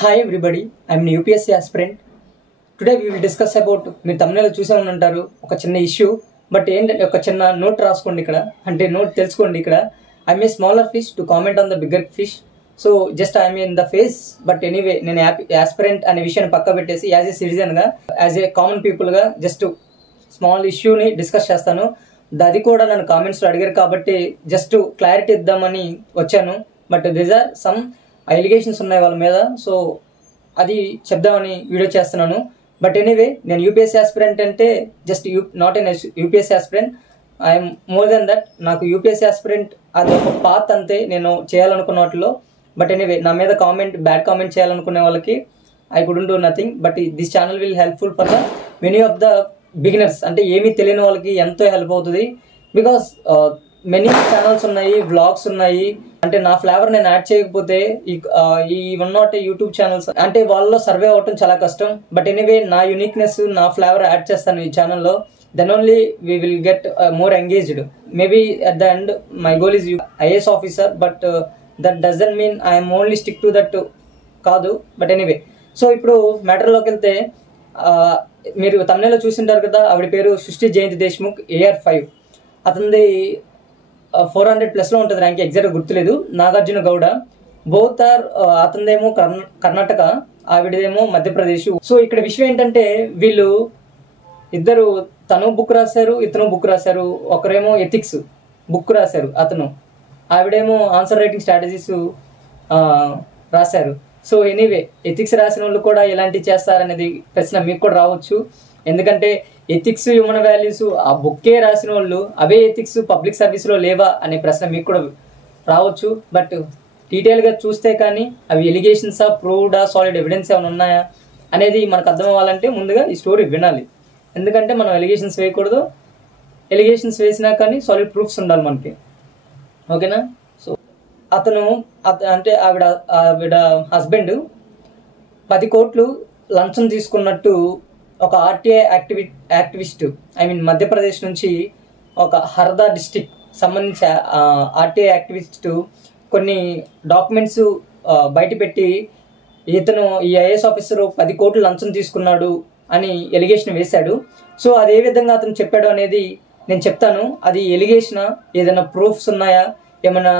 Hi everybody, I'm an UPSC aspirant. Today we will discuss about మీరు thumbnail చూసే ఉంటారు ఒక చిన్న ఇష్యూ బట్ ఏంటంటే ఒక చిన్న నోట్ రాసుకోండి ఇక్కడ అంటే నోట్ తెలుసుకోండి ఇక్కడ I'm a smaller fish to comment on the bigger fish so just I'm in the face but anyway నేను ఆస్పిరెంట్ అనే విషయాన్ని పక్క పెట్టేసి యాజ్ ఏ సిటిజన్గా యాజ్ ఏ కామన్ పీపుల్గా జస్ట్ స్మాల్ ఇష్యూని డిస్కస్ చేస్తాను. అది కూడా నన్ను కామెంట్స్లో అడిగారు కాబట్టి జస్ట్ క్లారిటీ ఇద్దామని వచ్చాను. But this are some allegations ఉన్నాయి వాళ్ళ మీద, సో అది చెప్దామని వీడియో చేస్తున్నాను. బట్ ఎనీవే నేను యూపీఎస్సీ ఆస్పిరెంట్ అంటే just not an UPSC aspirant, I'm more than that. నాకు యూపీఎస్సీ ఆస్పిరెంట్ అది ఒక పాత్ అంతే నేను చేయాలనుకున్న వాటిలో. బట్ ఎనీవే నా మీద బ్యాడ్ కామెంట్ చేయాలనుకునే వాళ్ళకి I couldn't do nothing. But this channel will helpful for the many of the beginners, అంటే ఏమీ తెలియని వాళ్ళకి ఎంతో హెల్ప్ అవుతుంది. బికాస్ మెనీ ఛానల్స్ ఉన్నాయి, వ్లాగ్స్ ఉన్నాయి, అంటే నా ఫ్లేవర్ నేను యాడ్ చేయకపోతే ఈ 108 యూట్యూబ్ ఛానల్స్ అంటే వాళ్ళలో సర్వే అవ్వటం చాలా కష్టం. బట్ ఎనీవే నా యూనిక్నెస్ నా ఫ్లేవర్ యాడ్ చేస్తాను ఈ ఛానల్లో, then only we will get more engaged. Maybe at the end my goal is IAS officer, but that doesn't mean I'm only stick to that కాదు. But anyway so ఇప్పుడు మ్యాటర్లోకి వెళ్తే మీరు తమిళలో చూసింటారు కదా, ఆవిడ పేరు సృష్టి జయంతి దేశ్ముఖ్, AR5. అతనిది 400+ ఉంటుంది ర్యాంక్, ఎగ్జాక్ట్గా గుర్తులేదు. నాగార్జున గౌడ, బోత్ ఆర్, అతనిదేమో కర్ణాటక, ఆవిడదేమో మధ్యప్రదేశ్. సో ఇక్కడ విషయం ఏంటంటే వీళ్ళు ఇద్దరు, తను బుక్ రాశారు, ఇతను బుక్ రాశారు. ఒకరేమో ఎథిక్స్ బుక్ రాశారు అతను, ఆవిడేమో ఆన్సర్ రైటింగ్ స్ట్రాటజీస్ రాశారు. సో ఎనీవే ఎథిక్స్ రాసిన వాళ్ళు కూడా ఎలాంటివి చేస్తారనేది ప్రశ్న మీకు కూడా రావచ్చు. ఎందుకంటే ఎథిక్స్ హ్యూమన్ వాల్యూస్ ఆ బుక్కే రాసిన వాళ్ళు అవే ఎథిక్స్ పబ్లిక్ సర్వీస్లో లేవా అనే ప్రశ్న మీకు కూడా రావచ్చు. బట్ డీటెయిల్గా చూస్తే కానీ అవి ఎలిగేషన్సా, ప్రూవ్డా, సాలిడ్ ఎవిడెన్స్ ఏమైనా ఉన్నాయా అనేది మనకు అర్థం అవ్వాలంటే ముందుగా ఈ స్టోరీ వినాలి. ఎందుకంటే మనం ఎలిగేషన్స్ వేయకూడదు, ఎలిగేషన్స్ వేసినా కానీ సాలిడ్ ప్రూఫ్స్ ఉండాలి మనకి, ఓకేనా. సో అతను అంటే ఆవిడ హస్బెండ్ 10 కోట్లు లంచం తీసుకున్నట్టు ఒక RTI activist, I mean Madhya Pradesh నుంచి ఒక హర్దా డిస్టిక్ సంబంధించి ఆర్టీఐ యాక్టివిస్ట్ కొన్ని డాక్యుమెంట్స్ బయటపెట్టి ఇతను ఈ ఐఏఎస్ ఆఫీసరు 10 కోట్లు లంచం తీసుకున్నాడు అని ఎలిగేషన్ వేశాడు. సో అది ఏ విధంగా అతను చెప్పాడు అనేది నేను చెప్తాను. అది ఎలిగేషనా, ఏదైనా ప్రూఫ్స్ ఉన్నాయా, ఏమైనా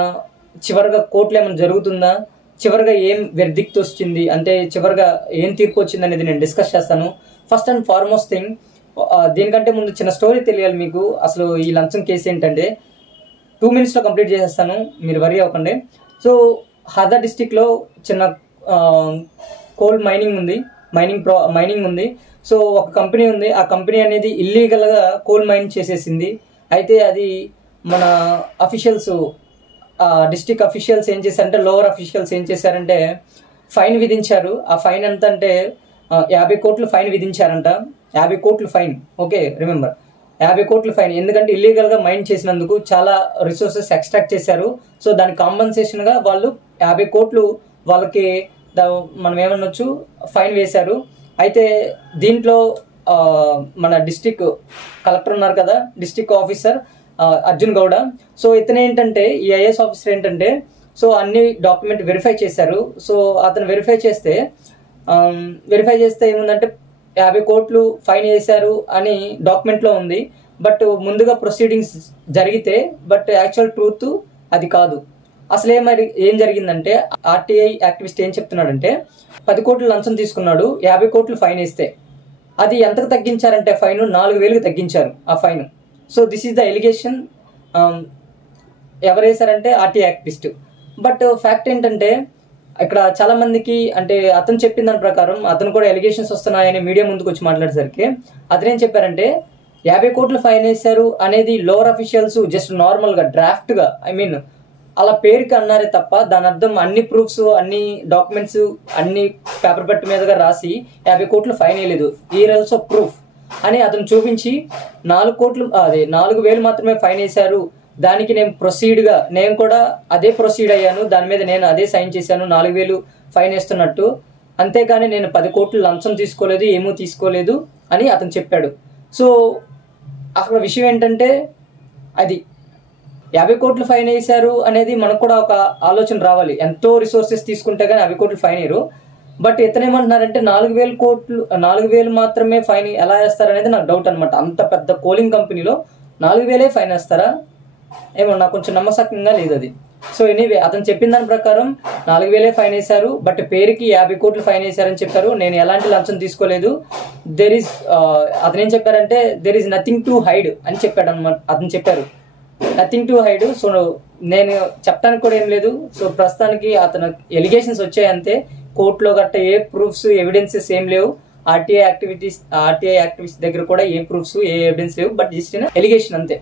చివరిగా కోర్టులో ఏమైనా జరుగుతుందా, చివరిగా ఏం వెర్డిక్ట్ వచ్చింది, అంటే చివరిగా ఏం తీర్పు వచ్చింది అనేది నేను డిస్కస్ చేస్తాను. ఫస్ట్ అండ్ ఫార్మోస్ట్ థింగ్, దీనికంటే ముందు చిన్న స్టోరీ తెలియాలి మీకు. అసలు ఈ లంచం కేసు ఏంటంటే 2 మినిట్స్లో కంప్లీట్ చేసేస్తాను, మీరు వరీ అవ్వకండి. సో హర్దా డిస్టిక్లో చిన్న కోల్ మైనింగ్ ఉంది. సో ఒక కంపెనీ ఉంది, ఆ కంపెనీ అనేది ఇల్లీగల్గా కోల్ మైన్ చేసేసింది. అయితే అది మన అఫీషియల్స్, డిస్ట్రిక్ట్ అఫీషియల్స్ ఏం చేశారంటే, లోవర్ అఫీషియల్స్ ఏం చేశారంటే ఫైన్ విధించారు. ఆ ఫైన్ ఎంత అంటే 50 కోట్లు ఫైన్ విధించారంట. 50 కోట్లు ఫైన్, ఓకే రిమెంబర్, 50 కోట్లు ఫైన్. ఎందుకంటే ఇల్లీగల్గా మైన్ చేసినందుకు చాలా రిసోర్సెస్ ఎక్స్ట్రాక్ట్ చేశారు. సో దానికి కాంపన్సేషన్గా వాళ్ళు 50 కోట్లు వాళ్ళకి మనం ఏమనొచ్చు ఫైన్ వేశారు. అయితే దీంట్లో మన డిస్ట్రిక్ట్ కలెక్టర్ ఉన్నారు కదా, district officer Arjun Gowda. So ఇతను ఏంటంటే, ఈ ఐఏఎస్ ఆఫీసర్ ఏంటంటే, సో అన్ని డాక్యుమెంట్ వెరిఫై చేశారు. సో అతను వెరిఫై చేస్తే ఏముందంటే 50 కోట్లు ఫైన్ వేశారు అని డాక్యుమెంట్లో ఉంది. బట్ ముందుగా ప్రొసీడింగ్స్ జరిగితే బట్ యాక్చువల్ ట్రూత్ అది కాదు. అసలు ఏం జరిగిందంటే, ఆర్టీఐ యాక్టివిస్ట్ ఏం చెప్తున్నాడంటే 10 కోట్లు లంచం తీసుకున్నాడు, 50 కోట్లు ఫైన్ వేస్తే అది ఎంతకు తగ్గించారంటే ఫైన్ 4,000కి తగ్గించారు ఆ fine. So this is the allegation. ఎవరు వేశారంటే ఆర్టీఐ యాక్టివిస్ట్. బట్ ఫ్యాక్ట్ ఏంటంటే ఇక్కడ చాలా మందికి, అంటే అతను చెప్పిన దాని ప్రకారం అతను కూడా ఎలిగేషన్స్ వస్తున్నాయని మీడియా ముందుకు వచ్చి మాట్లాడేసరికి అతను ఏం చెప్పారంటే 50 కోట్లు ఫైన్ వేశారు అనేది లోవర్ అఫీషియల్స్ జస్ట్ నార్మల్గా డ్రాఫ్ట్గా, ఐ మీన్ అలా పేరుకి అన్నారే తప్ప దాని అర్థం అన్ని ప్రూఫ్స్, అన్ని డాక్యుమెంట్స్, అన్ని పేపర్ పట్టు మీదగా రాసి 50 కోట్లు ఫైన్ వేయలేదు, ఈర్ ఆల్సో ప్రూఫ్ అని అతను చూపించి 4,000 మాత్రమే ఫైన్ వేశారు. దానికి నేను కూడా అదే ప్రొసీడ్ అయ్యాను, దాని మీద నేను అదే సైన్ చేశాను 4,000 ఫైన్ వేస్తున్నట్టు, అంతేకాని నేను 10 కోట్లు లంచం తీసుకోలేదు, ఏమీ తీసుకోలేదు అని అతను చెప్పాడు. సో అక్కడ విషయం ఏంటంటే అది 50 కోట్లు ఫైన్ వేశారు అనేది మనకు కూడా ఒక ఆలోచన రావాలి. ఎంతో రిసోర్సెస్ తీసుకుంటే కానీ 50 కోట్లు ఫైన్ వేయరు. బట్ ఇతనేమంటున్నారంటే 4,000 కోట్లు 4,000 మాత్రమే ఫైన్ ఎలా వేస్తారనేది నాకు డౌట్ అనమాట. అంత పెద్ద కోలింగ్ కంపెనీలో 4,000 ఫైన్ వేస్తారా ఏమో, నాకు కొంచెం నమ్మసకంగా లేదు అది. సో ఎనీవే, అతను చెప్పిన దాని ప్రకారం 4,000 ఫైన్ వేశారు, బట్ పేరుకి 50 కోట్లు ఫైన్ వేశారని చెప్పారు. నేను ఎలాంటి లంచం తీసుకోలేదు. అతను ఏం చెప్పారంటే there is nothing to hide అని చెప్పాడు అనమాట. అతను చెప్పారు నథింగ్ టు హైడ్. సో నేను చెప్పడానికి కూడా ఏం లేదు. సో ప్రస్తుతానికి అతను ఎలిగేషన్స్ వచ్చాయి అంతే. కోర్టులో గట్ట ఏ ప్రూఫ్స్ ఎవిడెన్సెస్ ఏం లేవు. ఆర్టీఐ యాక్టివిస్ట్ దగ్గర కూడా ఏ ప్రూఫ్స్ ఏ ఎవిడెన్స్ లేవు. బట్ జస్ట్ ఎలిగేషన్ అంతే.